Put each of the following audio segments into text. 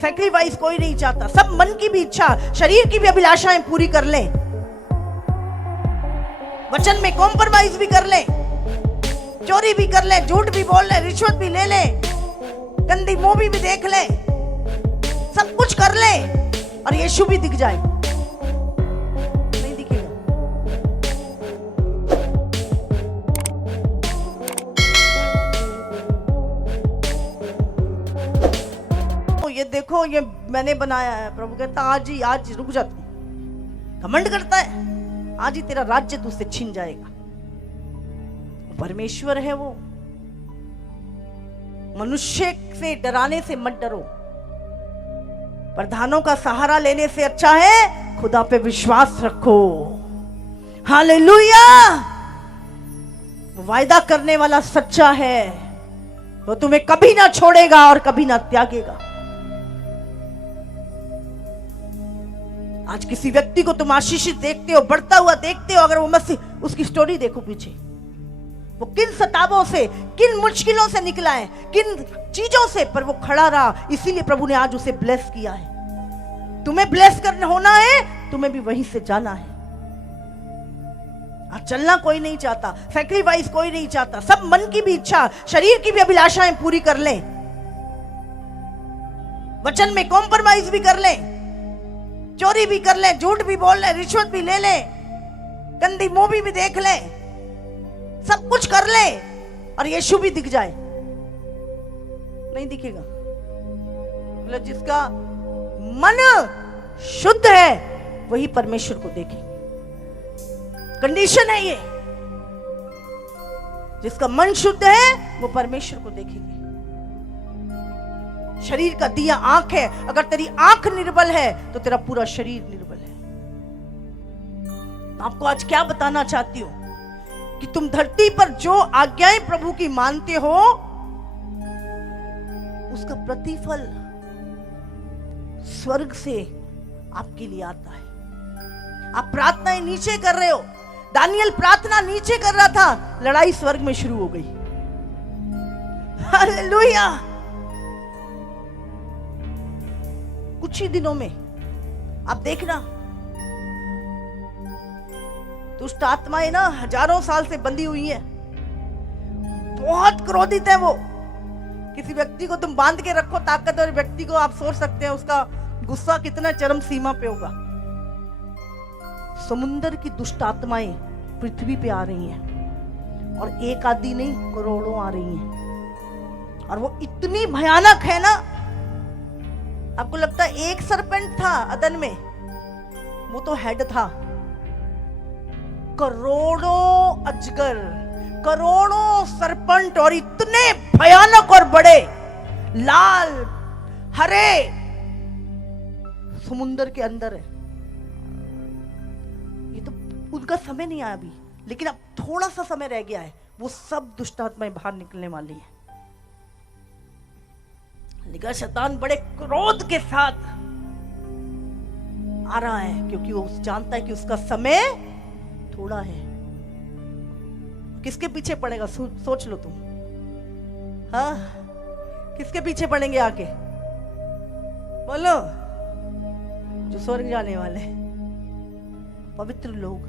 Sacrifice कोई नहीं चाहता। सब मन की भी इच्छा, शरीर की भी अभिलाषाएं पूरी कर लें, वचन में कॉम्प्रोमाइज भी कर लें, चोरी भी कर लें, झूठ भी बोल लें, रिश्वत भी ले लें, गंदी मूवी भी देख लें, सब कुछ कर लें और यीशु भी दिख जाए, नहीं दिखेगा। तो ये देखो, ये मैंने बनाया है। प्रभु कहता आज रुक जा, तू घमंड करता है, आज ही तेरा राज्य तुझसे छीन जाएगा। परमेश्वर है वो। मनुष्य से डराने से मत डरो, प्रधानों का सहारा लेने से अच्छा है खुदा पे विश्वास रखो। हालेलुया। वायदा करने वाला सच्चा है, वो तुम्हें कभी ना छोड़ेगा और कभी ना त्यागेगा। आज किसी व्यक्ति को तुम आशीषित देखते हो, बढ़ता हुआ देखते हो, अगर वो मसीह, उसकी स्टोरी देखो पीछे, वो किन सतावों से, किन मुश्किलों से निकला है, किन चीजों से, पर वो खड़ा रहा। इसीलिए प्रभु ने आज उसे ब्लेस किया है। तुम्हें ब्लेस करना होना है, तुम्हें भी वहीं से जाना है। आज चलना कोई नहीं चाहता, सैक्रिफाइस कोई नहीं चाहता। सब मन की भी इच्छा, शरीर की भी अभिलाषाएं पूरी कर लें, वचन में कॉम्प्रोमाइज भी कर लें, चोरी भी कर लें, झूठ भी बोल लें, रिश्वत भी ले लें, गंदी मूवी भी देख लें, सब कुछ कर ले और यीशु भी दिख जाए, नहीं दिखेगा। मतलब जिसका मन शुद्ध है वही परमेश्वर को देखेगा। कंडीशन है ये, जिसका मन शुद्ध है वो परमेश्वर को देखेगी। शरीर का दिया आंख है, अगर तेरी आंख निर्बल है तो तेरा पूरा शरीर निर्बल है। आपको आज क्या बताना चाहती हूं कि तुम धरती पर जो आज्ञाएं प्रभु की मानते हो, उसका प्रतिफल स्वर्ग से आपके लिए आता है। आप प्रार्थनाएं नीचे कर रहे हो, दानियल प्रार्थना नीचे कर रहा था, लड़ाई स्वर्ग में शुरू हो गई। हालेलुया। कुछ ही दिनों में आप देखना, दुष्ट आत्माएं ना हजारों साल से बंधी हुई हैं, बहुत क्रोधित है वो। किसी व्यक्ति को तुम बांध के रखो, ताकतवर व्यक्ति को, आप सोच सकते हैं उसका गुस्सा कितना चरम सीमा पे होगा। समुद्र की दुष्ट आत्माएं पृथ्वी पे आ रही हैं, और एक आदि नहीं, करोड़ों आ रही हैं, और वो इतनी भयानक है ना। आपको लगता है एक सरपेंट था अदन में, वो तो हेड था। करोड़ों अजगर, करोड़ों सरपंच, और इतने भयानक और बड़े, लाल हरे, समुद्र के अंदर है। ये तो उनका समय नहीं आया अभी, लेकिन अब थोड़ा सा समय रह गया है, वो सब दुष्ट आत्माएं बाहर निकलने वाली है। लेकिन शैतान बड़े क्रोध के साथ आ रहा है, क्योंकि वो जानता है कि उसका समय थोड़ा है। किसके पीछे पड़ेगा? सोच लो तुम। हाँ, किसके पीछे पड़ेंगे आके? बोलो। जो स्वर्ग जाने वाले पवित्र लोग।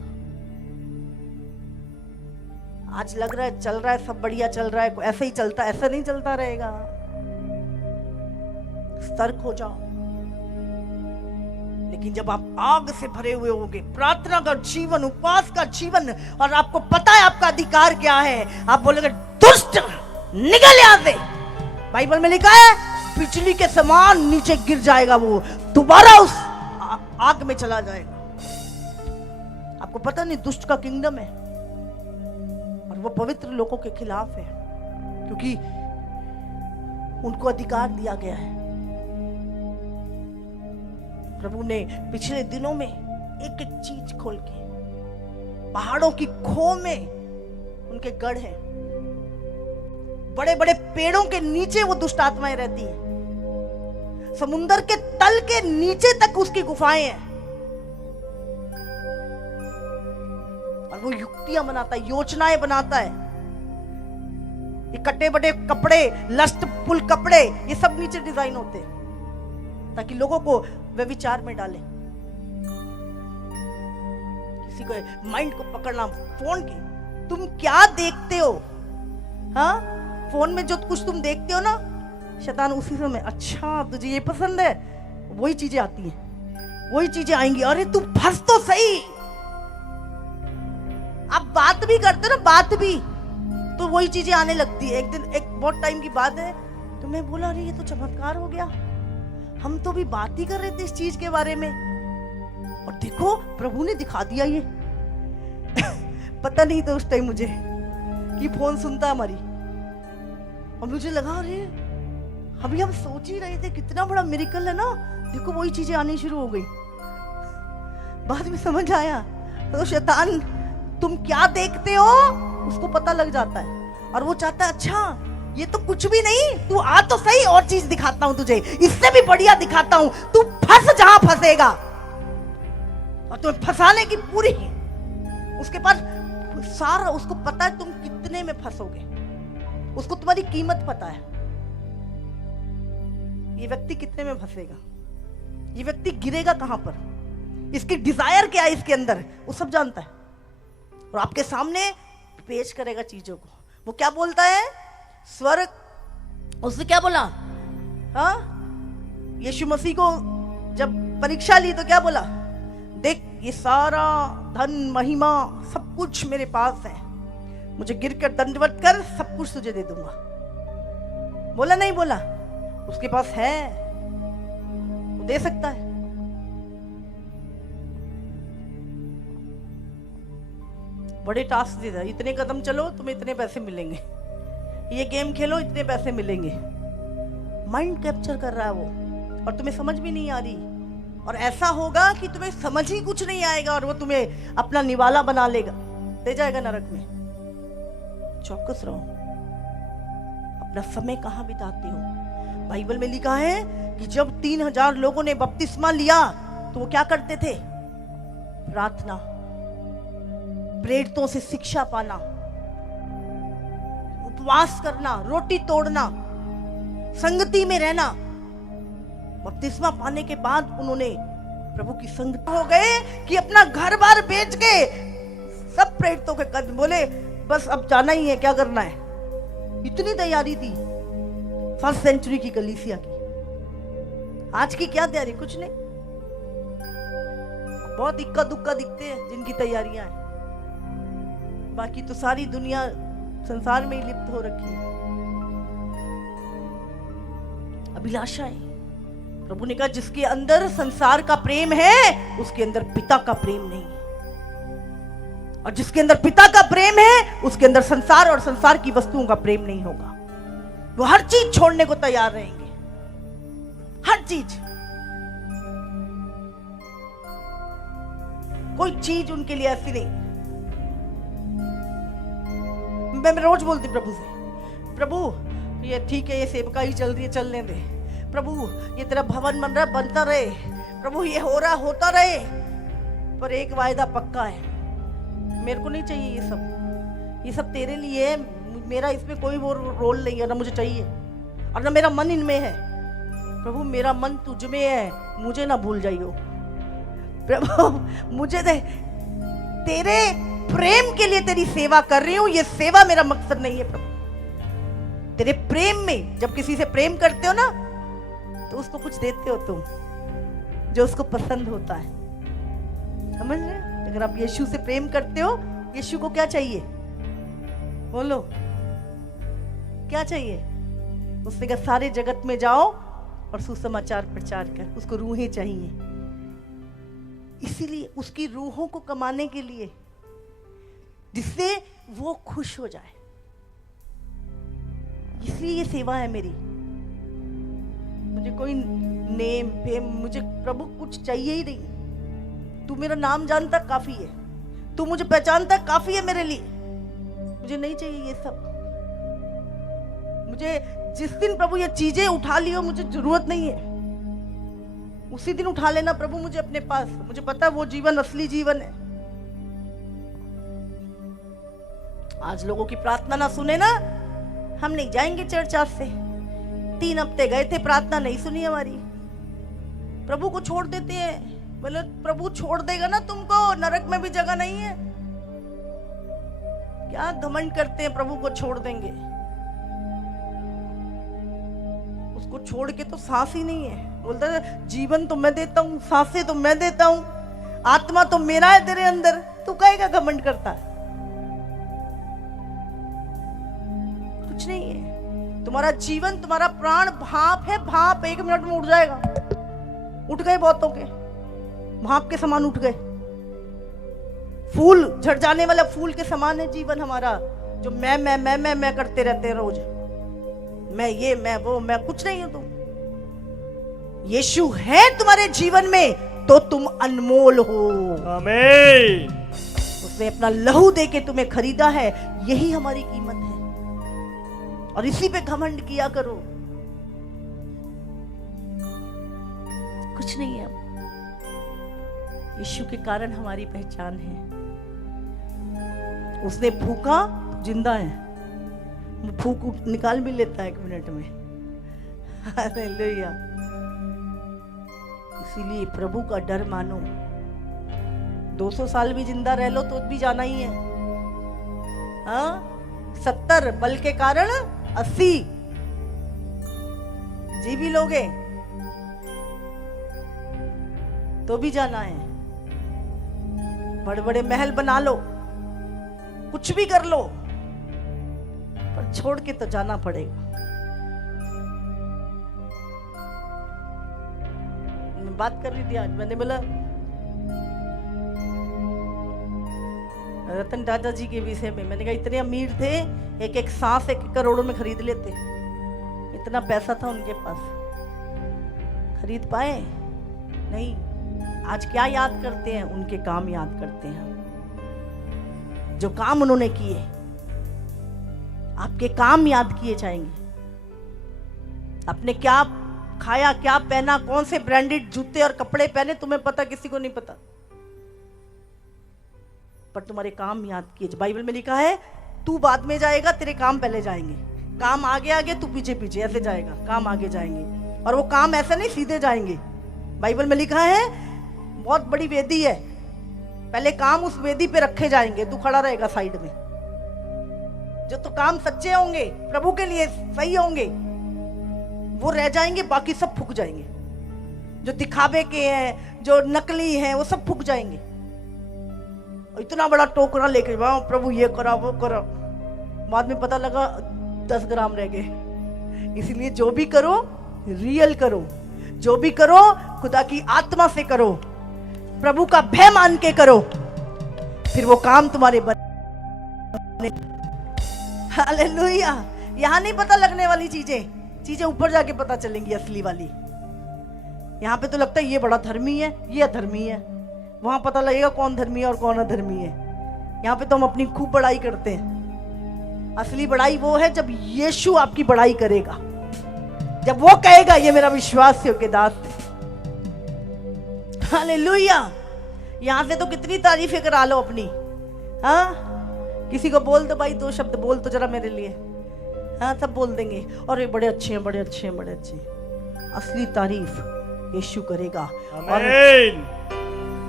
आज लग रहा है चल रहा है, सब बढ़िया चल रहा है, ऐसे ही चलता, ऐसा नहीं चलता रहेगा। सतर्क हो जाओ। लेकिन जब आप आग से भरे हुए होगे, प्रार्थना का जीवन, उपवास का जीवन, और आपको पता है आपका अधिकार क्या है, आप बोलोगे दुष्ट निकल यहां से। बाइबल में लिखा है बिजली के समान नीचे गिर जाएगा, वो दोबारा उस आग में चला जाएगा। आपको पता नहीं, दुष्ट का किंगडम है और वो पवित्र लोगों के खिलाफ है, क्योंकि उनको अधिकार दिया गया है। प्रभु ने पिछले दिनों में एक एक चीज खोल के, पहाड़ों की खो में उनके गढ़ हैं, बड़े बड़े पेड़ों के नीचे वो दुष्ट आत्माएं रहती हैं, समुद्र के तल के नीचे तक उसकी गुफाएं हैं, और वो युक्तियां बनाता है, योजनाएं बनाता है। ये कटे बटे कपड़े, लस्ट फुल कपड़े, ये सब नीचे डिजाइन होते हैं। ताकि लोगों को वे विचार में डालें। किसी को माइंड को पकड़ना फोन की, तुम क्या देखते हो, हाँ फोन में जो कुछ तुम देखते हो ना, शैतान उसी समय अच्छा तुझे ये पसंद है, वही चीजें आती हैं, वही चीजें आएंगी। अरे तू फंस तो सही। आप बात भी करते हो ना, बात भी, तो वही चीजें आने लगती है। एक दिन एक बहुत टाइम की बात है, तो मैं बोला अरे ये तो चमत्कार हो गया, हम तो भी बात ही कर रहे थे इस चीज के बारे में, और देखो प्रभु ने दिखा दिया ये। पता नहीं था उस टाइम मुझे कि फोन सुनता हमारी, और मुझे लगा अरे अभी हम सोच ही रहे थे कितना बड़ा मिरेकल है ना, देखो वही चीजें आनी शुरू हो गई। बाद में समझ आया तो शैतान तुम क्या देखते हो उसको पता लग जाता है, और वो चाहता है अच्छा ये तो कुछ भी नहीं, तू आ तो सही, और चीज दिखाता हूं तुझे, इससे भी बढ़िया दिखाता हूं, तू फंस जहां फंसेगा। और तुम्हें फंसाने की पूरी, उसके पास सारा, उसको पता है तुम कितने में फंसोगे, उसको तुम्हारी कीमत पता है, ये व्यक्ति कितने में फंसेगा, ये व्यक्ति गिरेगा कहां पर, इसकी डिजायर क्या है इसके अंदर, वो सब जानता है, और आपके सामने पेश करेगा चीजों को। वो क्या बोलता है, स्वर्ग उसने क्या बोला, हाँ यीशु मसीह को जब परीक्षा ली तो क्या बोला, देख ये सारा धन महिमा सब कुछ मेरे पास है, मुझे गिरकर दंडवत कर, सब कुछ तुझे दे दूंगा। बोला नहीं बोला, उसके पास है, वो दे सकता है। बड़े टास्क दे दिया, इतने कदम चलो तुम्हें इतने पैसे मिलेंगे, ये गेम खेलो इतने पैसे मिलेंगे। माइंड कैप्चर कर रहा है वो, और तुम्हें समझ भी नहीं आ रही, और ऐसा होगा कि तुम्हें समझ ही कुछ नहीं आएगा, और वो तुम्हें अपना निवाला बना लेगा, ले जाएगा नरक में। चौकस रहो, अपना समय कहां बिताते हो। बाइबल में लिखा है कि जब 3000 लोगों ने बपतिस्मा लिया तो वो क्या करते थे, प्रार्थना, प्रेरितों से शिक्षा पाना, उपवास करना, रोटी तोड़ना, संगति में रहना। बपतिस्मा पाने के बाद उन्होंने प्रभु की संगत हो गए कि अपना घर बार बेच के सब प्रेरितों के कदम, बोले बस अब जाना ही है, क्या करना है। इतनी तैयारी थी फर्स्ट सेंचुरी की कलीसिया की। आज की क्या तैयारी, कुछ नहीं, बहुत इक्का दुक्का दिखते हैं जिनकी तैयारियां हैं, बाकी तो सारी दुनिया संसार में ही लिप्त हो रखी है। अभिलाषाएं, प्रभु ने कहा जिसके अंदर संसार का प्रेम है उसके अंदर पिता का प्रेम नहीं है, और जिसके अंदर पिता का प्रेम है उसके अंदर संसार और संसार की वस्तुओं का प्रेम नहीं होगा। वो हर चीज छोड़ने को तैयार रहेंगे, हर चीज, कोई चीज उनके लिए ऐसी नहीं। मैं रोज बोलती प्रभु से, प्रभु ये ठीक है, ये सेवका ही चल रही है, चलने दे प्रभु, ये तेरा भवन बन रहा बनता रहे प्रभु, ये हो रहा होता रहे, पर एक वायदा पक्का है, मेरे को नहीं चाहिए ये सब तेरे लिए है, मेरा इसमें कोई वो रोल नहीं है, ना मुझे चाहिए और ना मेरा मन इनमें है। प्रभु मेरा मन तुझ में है, मुझे ना भूल जाइयो प्रभु, मुझे दे, तेरे प्रेम के लिए तेरी सेवा कर रही हूं, ये सेवा मेरा मकसद नहीं है प्रभु। तेरे प्रेम में जब किसी से प्रेम करते हो ना तो उसको कुछ देते हो तुम जो उसको पसंद होता है, समझ रहे? अगर आप यीशु से प्रेम करते हो, यीशु को क्या चाहिए, बोलो क्या चाहिए? उसने कहा सारे जगत में जाओ और सुसमाचार प्रचार कर, उसको रूहें चाहिए, इसीलिए उसकी रूहों को कमाने के लिए, जिससे वो खुश हो जाए, इसलिए ये सेवा है मेरी। मुझे कोई नेम फेम, मुझे प्रभु कुछ चाहिए ही नहीं, तू मेरा नाम जानता काफी है, तू मुझे पहचानता काफी है मेरे लिए, मुझे नहीं चाहिए ये सब। मुझे जिस दिन प्रभु ये चीजें उठा लियो, मुझे जरूरत नहीं है, उसी दिन उठा लेना प्रभु मुझे अपने पास, मुझे पता है वो जीवन असली जीवन है। आज लोगों की प्रार्थना ना सुने ना, हम नहीं जाएंगे चर्च आज से। 3 हफ्ते गए थे, प्रार्थना नहीं सुनी हमारी, प्रभु को छोड़ देते हैं। बोले प्रभु छोड़ देगा ना तुमको, नरक में भी जगह नहीं है। क्या घमंड करते हैं, प्रभु को छोड़ देंगे। उसको छोड़ के तो सांस ही नहीं है। बोलता है जीवन तो मैं देता हूं, सांसें तो मैं देता हूं, आत्मा तो मेरा है तेरे अंदर, तू कहेगा घमंड करता है। कुछ नहीं है। तुम्हारा जीवन, तुम्हारा प्राण भाप है, भाप 1 मिनट में उठ जाएगा। उठ गए बहुतों के, भाप के समान उठ गए। फूल झड़ जाने वाला फूल के समान है जीवन हमारा, जो मैं करते रहते हैं रोज। मैं ये, मैं वो, मैं कुछ नहीं हूं। तुम यीशु है तुम्हारे जीवन में तो तुम अनमोल हो। आमीन। उसने अपना लहू दे के तुम्हें खरीदा है, यही हमारी कीमत है। और इसी पे घमंड किया करो। कुछ नहीं है। यीशु के कारण हमारी पहचान है। उसने फूका, जिंदा है। फूक निकाल भी लेता है 1 मिनट में। हालेलुया। इसीलिए प्रभु का डर मानो। 200 साल भी जिंदा रह लो तो भी जाना ही है। हाँ, 70 बल के कारण 80 जी भी लोगे तो भी जाना है। बड़े बड़े महल बना लो, कुछ भी कर लो, पर छोड़ के तो जाना पड़ेगा। मैं बात कर रही थी आज, मैंने बोला रतन टाटा जी के विषय में। मैंने कहा इतने अमीर थे, एक सांस 1 करोड़ में खरीद लेते। इतना पैसा था उनके पास, खरीद पाए नहीं। आज क्या याद करते हैं? उनके काम याद करते हैं। जो काम उन्होंने किए, आपके काम याद किए जाएंगे। आपने क्या खाया, क्या पहना, कौन से ब्रांडेड जूते और कपड़े पहने, तुम्हें पता, किसी को नहीं पता, पर तुम्हारे काम याद किए। बाइबल में लिखा है तू बाद में जाएगा, तेरे काम पहले जाएंगे। काम आगे आगे, तू पीछे पीछे, ऐसे जाएगा। काम आगे जाएंगे, और वो काम ऐसे नहीं सीधे जाएंगे। बाइबल में लिखा है बहुत बड़ी वेदी है, पहले काम उस वेदी पे रखे जाएंगे, तू खड़ा रहेगा साइड में। जो तो काम सच्चे होंगे, प्रभु के लिए सही होंगे, वो रह जाएंगे, बाकी सब फूक जाएंगे। जो दिखावे के हैं, जो नकली हैं, वो सब फूक जाएंगे। इतना बड़ा टोकरा लेके प्रभु ये करा वो करा, बाद में पता लगा 10 ग्राम रह गए। इसलिए जो भी करो रियल करो, जो भी करो खुदा की आत्मा से करो, प्रभु का भय मान के करो, फिर वो काम तुम्हारे बने। हालेलुया। यहां नहीं पता लगने वाली चीजें ऊपर जाके पता चलेंगी असली वाली। यहां पे तो लगता है ये बड़ा धर्मी है, ये अधर्मी है। वहां पता लगेगा कौन धर्मी है और कौन अधर्मी है। यहां पे तो हम अपनी खूब बड़ाई करते हैं। असली बड़ाई वो है जब यीशु आपकी बड़ाई करेगा, जब वो कहेगा ये मेरा विश्वास योग्य दास है। हालेलुया। यहां से तो कितनी तारीफें करा लो अपनी। हाँ, किसी को बोल दो भाई 2 शब्द बोल तो जरा मेरे लिए। हाँ, सब बोल देंगे और ये बड़े अच्छे हैं, बड़े अच्छे हैं, बड़े अच्छे हैं। असली तारीफ यीशु करेगा। आमीन।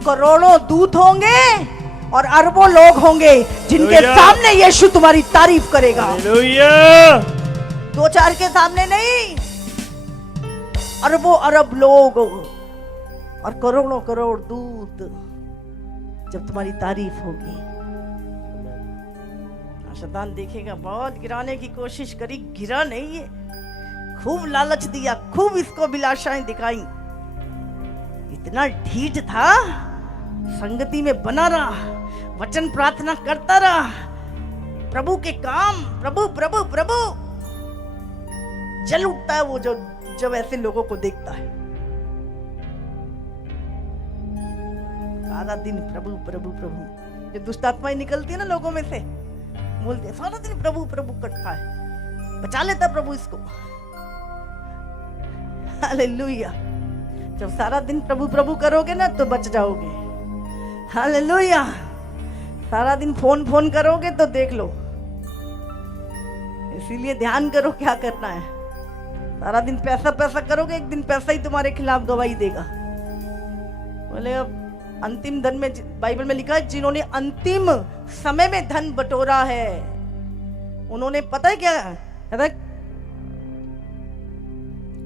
करोड़ों दूत होंगे और अरबों लोग होंगे जिनके सामने यीशु तुम्हारी तारीफ करेगा। हालेलुया। 2-4 के सामने नहीं, अरबों अरब लोग और करोड़ों करोड़ दूत जब तुम्हारी तारीफ होगी। शैतान देखेगा, बहुत गिराने की कोशिश करी, गिरा नहीं है। खूब लालच दिया, खूब इसको अभिलाषाएं दिखाई, इतना ढीठ था, संगति में बना रहा, वचन प्रार्थना करता रहा, प्रभु के काम, प्रभु प्रभु प्रभु। जल उठता है वो जब ऐसे लोगों को देखता है। सारा दिन प्रभु प्रभु प्रभु। जो दुष्ट आत्माएं निकलती है ना लोगों में से, बोलते हैं सारा दिन प्रभु प्रभु करता है, बचा लेता प्रभु इसको। हालेलुया। जब सारा दिन प्रभु प्रभु करोगे ना तो बच जाओगे। हालेलुया। सारा दिन फोन करोगे तो देख लो। इसीलिए ध्यान करो क्या करना है। सारा दिन पैसा करोगे, एक दिन पैसा ही तुम्हारे खिलाफ गवाही देगा। बोले अब अंतिम धन में, बाइबल में लिखा है जिन्होंने अंतिम समय में धन बटोरा है, उन्होंने पता है क्या कहता है,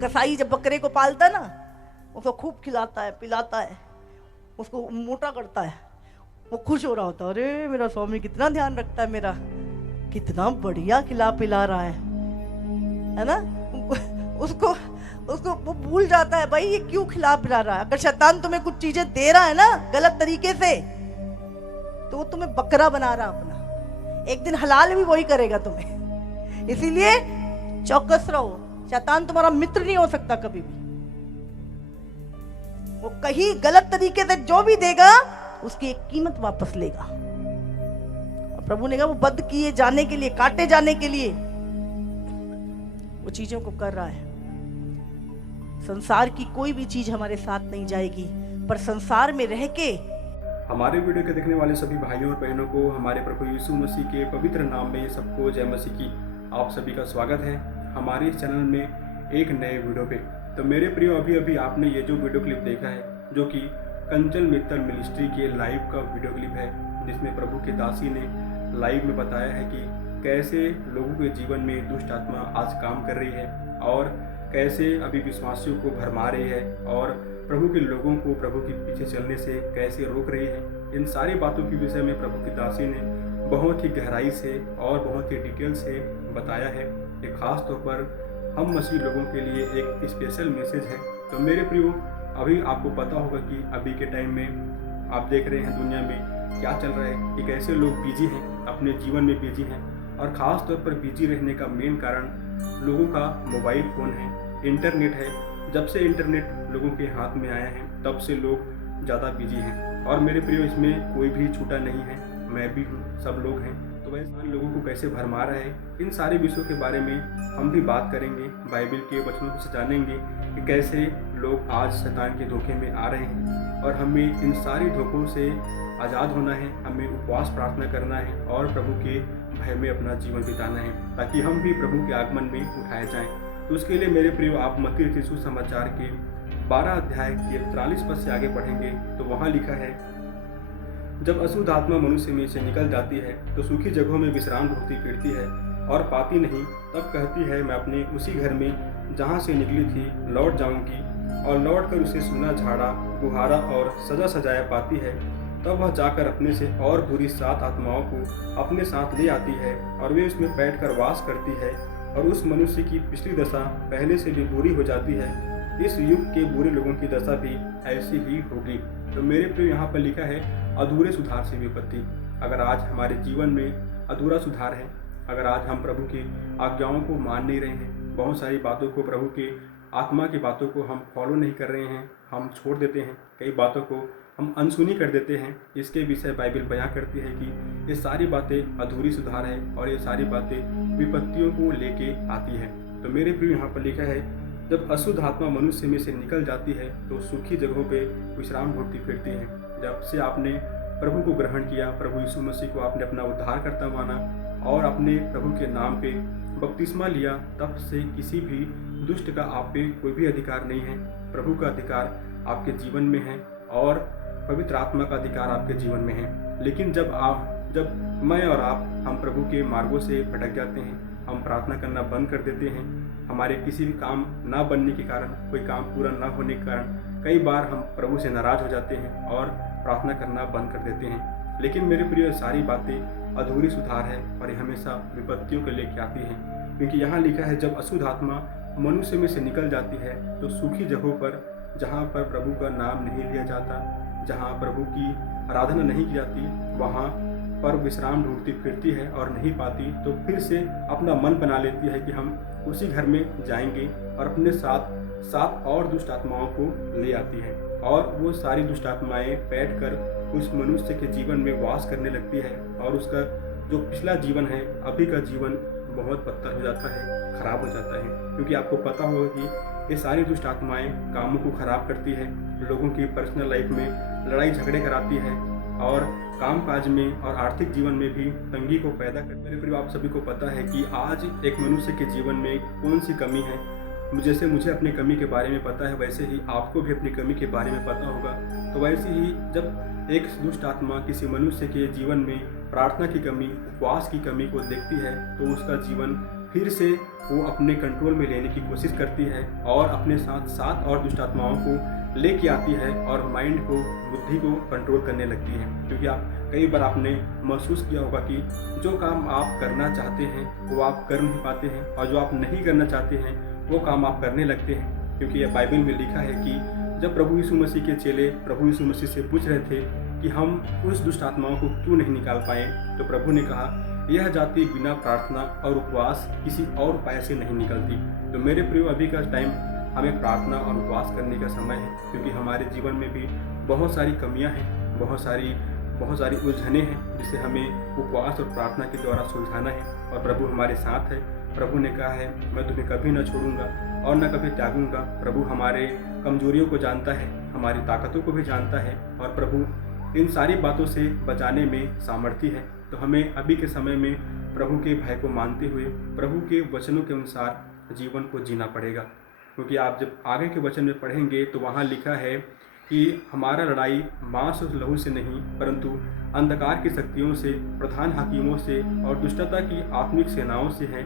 कसाई जब बकरे को पालता है ना, उसको खूब खिलाता है पिलाता है, उसको मोटा करता है, वो खुश हो रहा होता है, अरे मेरा स्वामी कितना ध्यान रखता है मेरा, कितना बढ़िया खिला पिला रहा है ना। उसको उसको वो भूल जाता है भाई ये क्यों खिला पिला रहा है। अगर शैतान तुम्हें कुछ चीजें दे रहा है ना गलत तरीके से, तो वो तुम्हें बकरा बना रहा अपना, एक दिन हलाल भी वही करेगा तुम्हें। इसीलिए चौकस रहो, शैतान तुम्हारा मित्र नहीं हो सकता कभी भी। वो कहीं गलत तरीके से जो भी देगा उसकी एक कीमत वापस लेगा। और प्रभु ने कहा वो बद किए जाने के लिए, काटे जाने के लिए वो चीजों को कर रहा है। संसार की कोई भी चीज हमारे साथ नहीं जाएगी, पर संसार में रह के हमारे वीडियो के देखने वाले सभी भाइयों और बहनों को हमारे प्रभु यीशु मसीह के पवित्र नाम में सबको जय मसीह की। आप सभी का स्वागत है हमारे इस चैनल में एक नए वीडियो पे। तो मेरे प्रियो, अभी आपने ये जो वीडियो क्लिप देखा है, जो कि कंचन मित्तल मिनिस्ट्री के लाइव का वीडियो क्लिप है, जिसमें प्रभु के दासी ने लाइव में बताया है कि कैसे लोगों के जीवन में दुष्ट आत्मा आज काम कर रही है और कैसे अभी विश्वासियों को भरमा रही है और प्रभु के लोगों को प्रभु के पीछे चलने से कैसे रोक रही है। इन सारी बातों के विषय में प्रभु की दासी ने बहुत ही गहराई से और बहुत ही डिटेल से बताया है। ये खास तौर पर हम मसीह लोगों के लिए एक स्पेशल मैसेज है। तो मेरे प्रियो, अभी आपको पता होगा कि अभी के टाइम में आप देख रहे हैं दुनिया में क्या चल रहा है, कि कैसे लोग बिजी हैं, अपने जीवन में बिजी हैं। और ख़ास तौर पर बिजी रहने का मेन कारण लोगों का मोबाइल फ़ोन है, इंटरनेट है। जब से इंटरनेट लोगों के हाथ में आया है तब से लोग ज़्यादा बिजी हैं। और मेरे प्रियो, इसमें कोई भी छूटा नहीं है, मैं भी हूँ, सब लोग हैं। तो वैसे लोगों को कैसे भरमा रहा है, इन सारे विषयों के बारे में हम भी बात करेंगे। बाइबल के वचनों से जानेंगे कि कैसे लोग आज शैतान के धोखे में आ रहे हैं और हमें इन सारी धोखों से आज़ाद होना है। हमें उपवास प्रार्थना करना है और प्रभु के भय में अपना जीवन बिताना है, ताकि हम भी प्रभु के आगमन में उठाए जाएं। तो उसके लिए मेरे प्रियो, आप मत्ती लिखित सुसमाचार के 12 अध्याय के 43 पद से आगे पढ़ेंगे तो वहाँ लिखा है, जब अशुद्ध आत्मा मनुष्य में से निकल जाती है तो सूखी जगहों में विश्राम ढूंढती फिरती है और पाती नहीं। तब कहती है, मैं अपने उसी घर में जहाँ से निकली थी लौट जाऊंगी, और लौट कर उसे सुना, झाड़ा, बुहारा और सजा सजाया पाती है। तब वह जाकर अपने से और बुरी 7 आत्माओं को अपने साथ ले आती है और वे उसमें बैठकर वास करती है, और उस मनुष्य की पिछली दशा पहले से भी बुरी हो जाती है। इस युग के बुरे लोगों की दशा भी ऐसी ही होगी। तो मेरे प्रिय, यहाँ पर लिखा है अधूरे सुधार से विपत्ति। अगर आज हमारे जीवन में अधूरा सुधार है, अगर आज हम प्रभु की आज्ञाओं को मान नहीं रहे हैं, बहुत सारी बातों को, प्रभु के आत्मा की बातों को हम फॉलो नहीं कर रहे हैं, हम छोड़ देते हैं, कई बातों को हम अनसुनी कर देते हैं, इसके विषय बाइबल बयां करती है कि ये सारी बातें अधूरी सुधार है और ये सारी बातें विपत्तियों को लेके आती है। तो मेरे प्रिय, यहाँ पर लिखा है, जब अशुद्ध आत्मा मनुष्य में से निकल जाती है तो सूखी जगहों पे विश्राम ढूंढती फिरती है। जब से आपने प्रभु को ग्रहण किया, प्रभु यीशु मसीह को आपने अपना उद्धारकर्ता माना और अपने प्रभु के नाम पे बपतिस्मा लिया, तब से किसी भी दुष्ट का आप पे कोई भी अधिकार नहीं है। प्रभु का अधिकार आपके जीवन में है और पवित्र आत्मा का अधिकार आपके जीवन में है। लेकिन जब मैं और आप हम प्रभु के मार्गों से भटक जाते हैं, हम प्रार्थना करना बंद कर देते हैं, हमारे किसी भी काम ना बनने के कारण, कोई काम पूरा ना होने के कारण कई बार हम प्रभु से नाराज़ हो जाते हैं और प्रार्थना करना बंद कर देते हैं। लेकिन मेरे प्रिय, सारी बातें अधूरी सुधार है और ये हमेशा विपत्तियों को लेकर आती हैं, क्योंकि यहाँ लिखा है, जब अशुद्ध आत्मा मनुष्य में से निकल जाती है तो सूखी जगहों पर, जहाँ पर प्रभु का नाम नहीं लिया जाता, जहाँ प्रभु की आराधना नहीं की जाती, वहाँ पर विश्राम ढूंढती फिरती है और नहीं पाती, तो फिर से अपना मन बना लेती है कि हम उसी घर में जाएंगे और अपने साथ 7 और दुष्ट आत्माओं को ले आती है। और वो सारी दुष्ट आत्माएं बैठकर उस मनुष्य के जीवन में वास करने लगती है और उसका जो पिछला जीवन है, अभी का जीवन बहुत बदतर हो जाता है, खराब हो जाता है। क्योंकि आपको पता होगा कि ये सारी दुष्ट आत्माएं कामों को खराब करती है, लोगों की पर्सनल लाइफ में लड़ाई झगड़े कराती है और कामकाज में और आर्थिक जीवन में भी तंगी को पैदा करती है। मेरे प्रिय, आप सभी को पता है कि आज एक मनुष्य के जीवन में कौन सी कमी है जैसे मुझे अपनी कमी के बारे में पता है, वैसे ही आपको भी अपनी कमी के बारे में पता होगा। तो वैसे ही जब एक दुष्ट आत्मा किसी मनुष्य के जीवन में प्रार्थना की कमी, उपवास की कमी को देखती है, तो उसका जीवन फिर से वो अपने कंट्रोल में लेने की कोशिश करती है और अपने साथ 7 और दुष्ट आत्माओं को लेके आती है और माइंड को, बुद्धि को कंट्रोल करने लगती है। क्योंकि आप कई बार आपने महसूस किया होगा कि जो काम आप करना चाहते हैं वो आप कर नहीं पाते हैं, और जो आप नहीं करना चाहते हैं वो काम आप करने लगते हैं। क्योंकि यह बाइबल में लिखा है कि जब प्रभु यीशु मसीह के चेले प्रभु यीशु मसीह से पूछ रहे थे कि हम उस दुष्ट आत्माओं को क्यों नहीं निकाल पाए, तो प्रभु ने कहा, यह जाति बिना प्रार्थना और उपवास किसी और उपाय से नहीं निकलती। तो मेरे प्रिय, अभी का टाइम हमें प्रार्थना और उपवास करने का समय है, क्योंकि हमारे जीवन में भी बहुत सारी कमियां हैं, बहुत सारी उलझनें हैं, जिसे हमें उपवास और प्रार्थना के द्वारा सुलझाना है। और प्रभु हमारे साथ है। प्रभु ने कहा है, मैं तुम्हें कभी न छोड़ूंगा और न कभी त्यागूंगा। प्रभु हमारे कमजोरियों को जानता है, हमारी ताकतों को भी जानता है, और प्रभु इन सारी बातों से बचाने में सामर्थ्य है। तो हमें अभी के समय में प्रभु के भय को मानते हुए प्रभु के वचनों के अनुसार जीवन को जीना पड़ेगा। क्योंकि आप जब आगे के वचन में पढ़ेंगे तो वहाँ लिखा है कि हमारा लड़ाई मांस और लहू से नहीं, परंतु अंधकार की शक्तियों से, प्रधान हाकिमों से और दुष्टता की आत्मिक सेनाओं से है,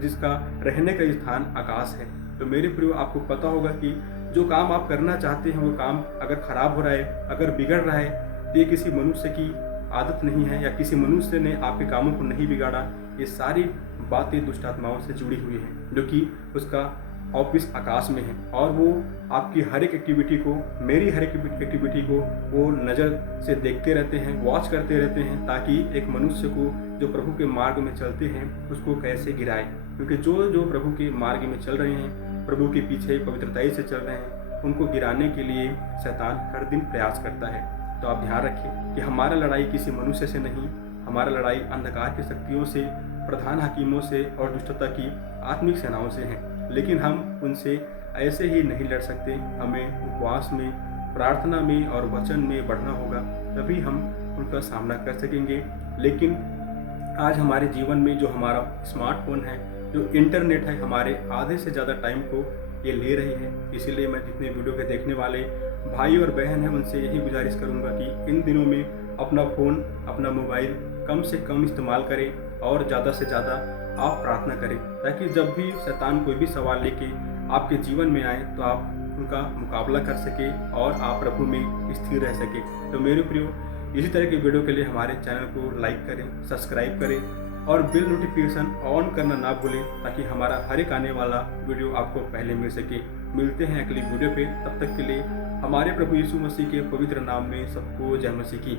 जिसका रहने का स्थान आकाश है। तो मेरे प्रियो, आपको पता होगा कि जो काम आप करना चाहते हैं वो काम अगर खराब हो रहा है, अगर बिगड़ रहा है, तो ये किसी मनुष्य की आदत नहीं है, या किसी मनुष्य ने आपके कामों को नहीं बिगाड़ा। ये सारी बातें दुष्ट आत्माओं से जुड़ी हुई हैं, जो कि उसका ऑफिस आकाश में है, और वो आपकी हर एक एक्टिविटी को, मेरी हर एक एक्टिविटी को वो नज़र से देखते रहते हैं, वॉच करते रहते हैं, ताकि एक मनुष्य को जो प्रभु के मार्ग में चलते हैं उसको कैसे गिराए। क्योंकि जो प्रभु के मार्ग में चल रहे हैं, प्रभु के पीछे पवित्रताई से चल रहे हैं, उनको गिराने के लिए शैतान हर दिन प्रयास करता है। तो आप ध्यान रखें कि हमारा लड़ाई किसी मनुष्य से नहीं, हमारा लड़ाई अंधकार की शक्तियों से, प्रधान हाकिमों से और दुष्टता की आत्मिक सेनाओं से है। लेकिन हम उनसे ऐसे ही नहीं लड़ सकते। हमें उपवास में, प्रार्थना में और वचन में बढ़ना होगा, तभी हम उनका सामना कर सकेंगे। लेकिन आज हमारे जीवन में जो हमारा स्मार्टफोन है, जो इंटरनेट है, हमारे आधे से ज़्यादा टाइम को ये ले रही है। इसीलिए मैं जितने वीडियो के देखने वाले भाई और बहन हैं, उनसे यही गुजारिश करूंगा कि इन दिनों में अपना फ़ोन, अपना मोबाइल कम से कम इस्तेमाल करें और ज़्यादा से ज़्यादा आप प्रार्थना करें, ताकि जब भी शैतान कोई भी सवाल लेके आपके जीवन में आए तो आप उनका मुकाबला कर सके और आप प्रभु में स्थिर रह सके। तो मेरे प्रियो, इसी तरह के वीडियो के लिए हमारे चैनल को लाइक करें, सब्सक्राइब करें और बिल नोटिफिकेशन ऑन करना ना भूलें, ताकि हमारा हर एक आने वाला वीडियो आपको पहले मिल सके। मिलते हैं अगली वीडियो पे, तब तक के लिए हमारे प्रभु यीशु मसीह के पवित्र नाम में सबको जय मसीह की।